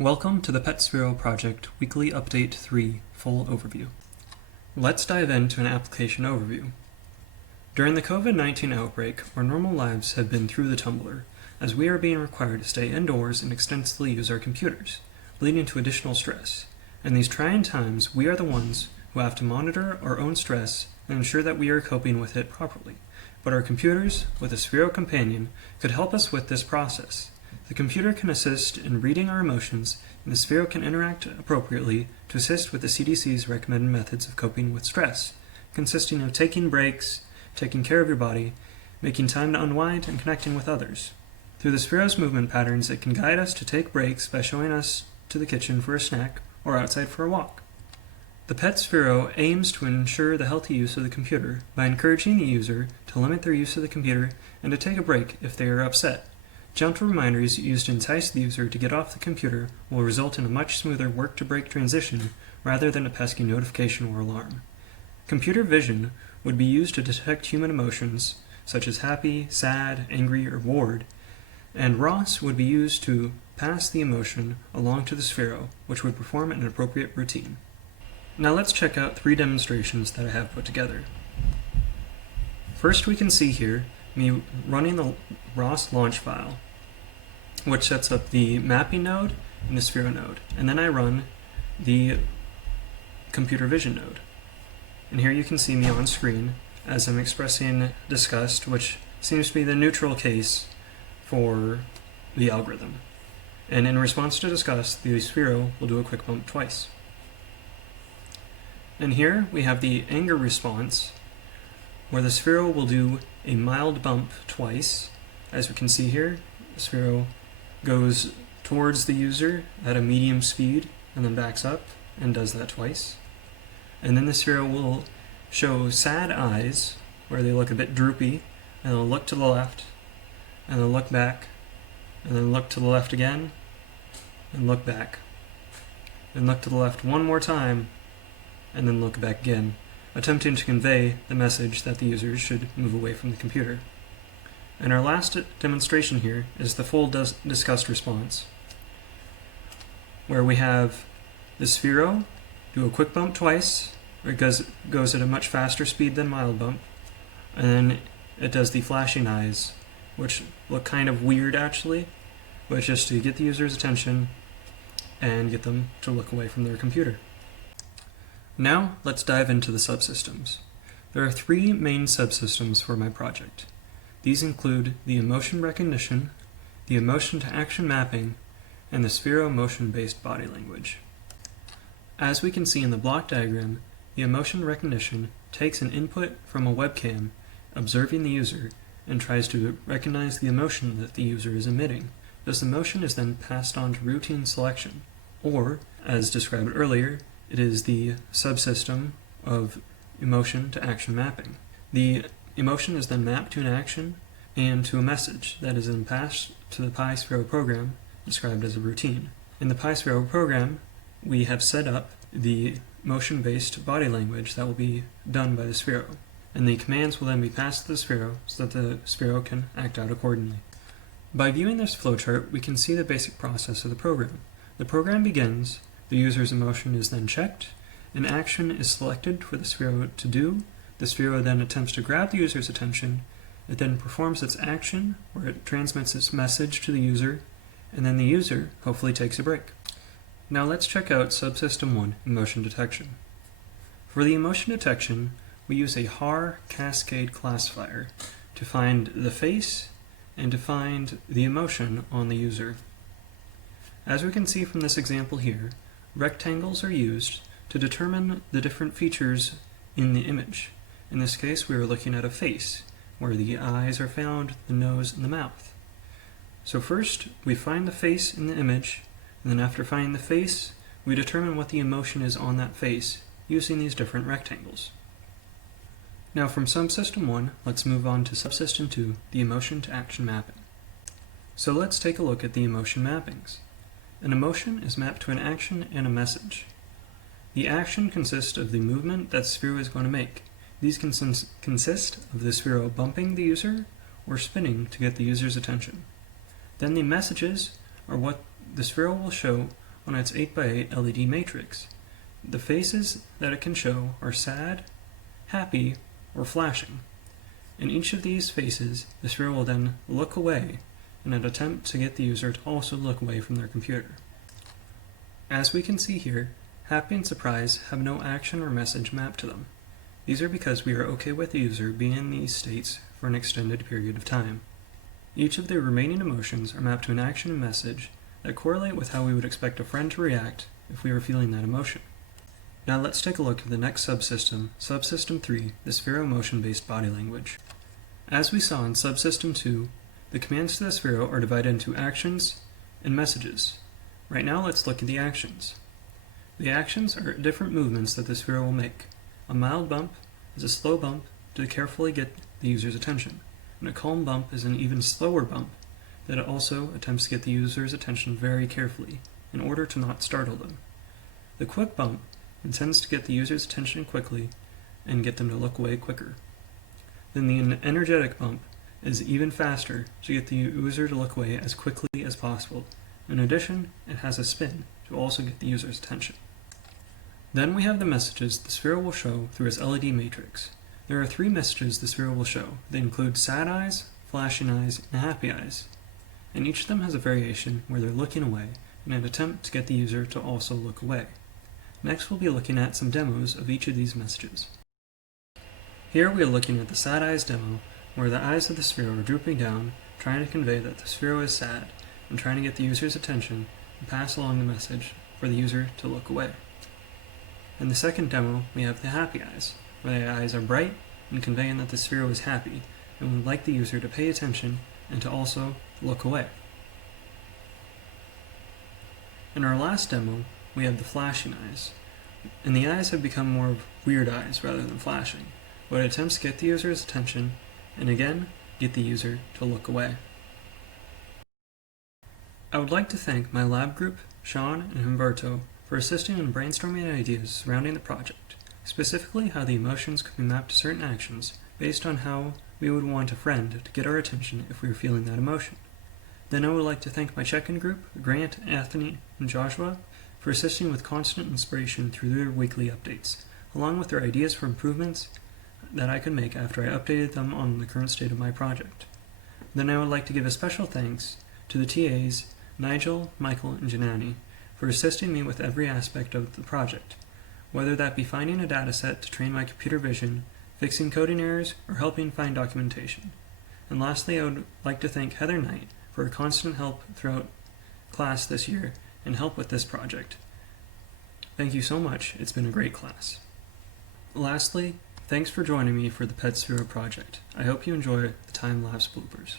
Welcome to the Pet Sphero Project Weekly Update 3 Full Overview. Let's dive into an application overview. During the COVID-19 outbreak, our normal lives have been through the tumbler, as we are being required to stay indoors and extensively use our computers, leading to additional stress. In these trying times, we are the ones who have to monitor our own stress and ensure that we are coping with it properly. But our computers, with a Sphero companion, could help us with this process. The computer can assist in reading our emotions, and the Sphero can interact appropriately to assist with the CDC's recommended methods of coping with stress, consisting of taking breaks, taking care of your body, making time to unwind, and connecting with others. Through the Sphero's movement patterns, it can guide us to take breaks by showing us to the kitchen for a snack or outside for a walk. The Pet Sphero aims to ensure the healthy use of the computer by encouraging the user to limit their use of the computer and to take a break if they are upset. Gentle reminders used to entice the user to get off the computer will result in a much smoother work-to-break transition rather than a pesky notification or alarm. Computer vision would be used to detect human emotions, such as happy, sad, angry, or bored, and ROS would be used to pass the emotion along to the Sphero, which would perform an appropriate routine. Now let's check out 3 demonstrations that I have put together. First, we can see here me running the ROS launch file, which sets up the mapping node and the Sphero node, and then I run the computer vision node. And here you can see me on screen as I'm expressing disgust, which seems to be the neutral case for the algorithm. And in response to disgust, the Sphero will do a quick bump twice. And here we have the anger response, where the Sphero will do a mild bump twice. As we can see here, the Sphero goes towards the user at a medium speed and then backs up and does that twice. And then the Sphero will show sad eyes, where they look a bit droopy, and they'll look to the left, and then look back, and then look to the left again, and look back, and look to the left one more time, and then look back again, attempting to convey the message that the user should move away from the computer. And our last demonstration here is the full disgust response, where we have the Sphero do a quick bump twice, where it goes at a much faster speed than mild bump, and then it does the flashing eyes, which look kind of weird actually, but it's just to get the user's attention and get them to look away from their computer. Now, let's dive into the subsystems. There are 3 main subsystems for my project. These include the emotion recognition, the emotion to action mapping, and the Sphero motion-based body language. As we can see in the block diagram, the emotion recognition takes an input from a webcam observing the user and tries to recognize the emotion that the user is emitting. This emotion is then passed on to routine selection, or, as described earlier, it is the subsystem of emotion to action mapping. The emotion is then mapped to an action and to a message that is then passed to the Pet Sphero program, described as a routine. In the Pet Sphero program, we have set up the motion-based body language that will be done by the Sphero, and the commands will then be passed to the Sphero so that the Sphero can act out accordingly. By viewing this flowchart, we can see the basic process of the program. The program begins, the user's emotion is then checked, an action is selected for the Sphero to do, the Sphero then attempts to grab the user's attention, it then performs its action, where it transmits its message to the user, and then the user hopefully takes a break. Now let's check out Subsystem 1, Emotion Detection. For the emotion detection, we use a HAR cascade classifier to find the face and to find the emotion on the user. As we can see from this example here, rectangles are used to determine the different features in the image. In this case, we are looking at a face, where the eyes are found, the nose, and the mouth. So first, we find the face in the image, and then after finding the face, we determine what the emotion is on that face, using these different rectangles. Now from Subsystem 1, let's move on to Subsystem 2, the emotion to action mapping. So let's take a look at the emotion mappings. An emotion is mapped to an action and a message. The action consists of the movement that Sphero is going to make. These consist of the Sphero bumping the user or spinning to get the user's attention. Then the messages are what the Sphero will show on its 8x8 LED matrix. The faces that it can show are sad, happy, or flashing. In each of these faces, the sphere will then look away in an attempt to get the user to also look away from their computer. As we can see here, happy and surprise have no action or message mapped to them. These are because we are okay with the user being in these states for an extended period of time. Each of the remaining emotions are mapped to an action and message that correlate with how we would expect a friend to react if we were feeling that emotion. Now let's take a look at the next subsystem, Subsystem 3, the Sphero motion-based body language. As we saw in Subsystem 2, the commands to the Sphero are divided into actions and messages. Right now let's look at the actions. The actions are different movements that the Sphero will make. A mild bump is a slow bump to carefully get the user's attention, and a calm bump is an even slower bump that also attempts to get the user's attention very carefully in order to not startle them. The quick bump intends to get the user's attention quickly and get them to look away quicker. Then the energetic bump is even faster to get the user to look away as quickly as possible. In addition, it has a spin to also get the user's attention. Then we have the messages the Sphero will show through its LED matrix. There are 3 messages the Sphero will show. They include sad eyes, flashing eyes, and happy eyes. And each of them has a variation where they're looking away in an attempt to get the user to also look away. Next we'll be looking at some demos of each of these messages. Here we are looking at the sad eyes demo, where the eyes of the Sphero are drooping down, trying to convey that the Sphero is sad, and trying to get the user's attention and pass along the message for the user to look away. In the second demo, we have the happy eyes, where the eyes are bright and conveying that the Sphero is happy, and would like the user to pay attention and to also look away. In our last demo, we have the flashing eyes, and the eyes have become more of weird eyes rather than flashing, but it attempts to get the user's attention and again get the user to look away. I would like to thank my lab group, Sean and Humberto, for assisting in brainstorming ideas surrounding the project, specifically how the emotions could be mapped to certain actions based on how we would want a friend to get our attention if we were feeling that emotion. Then I would like to thank my check-in group, Grant, Anthony, and Joshua, for assisting with constant inspiration through their weekly updates, along with their ideas for improvements that I could make after I updated them on the current state of my project. Then I would like to give a special thanks to the TAs, Nigel, Michael, and Janani, for assisting me with every aspect of the project, whether that be finding a dataset to train my computer vision, fixing coding errors, or helping find documentation. And lastly, I would like to thank Heather Knight for her constant help throughout class this year and help with this project. Thank you so much, it's been a great class. Lastly, thanks for joining me for the Pet Sphero project. I hope you enjoy the time-lapse bloopers.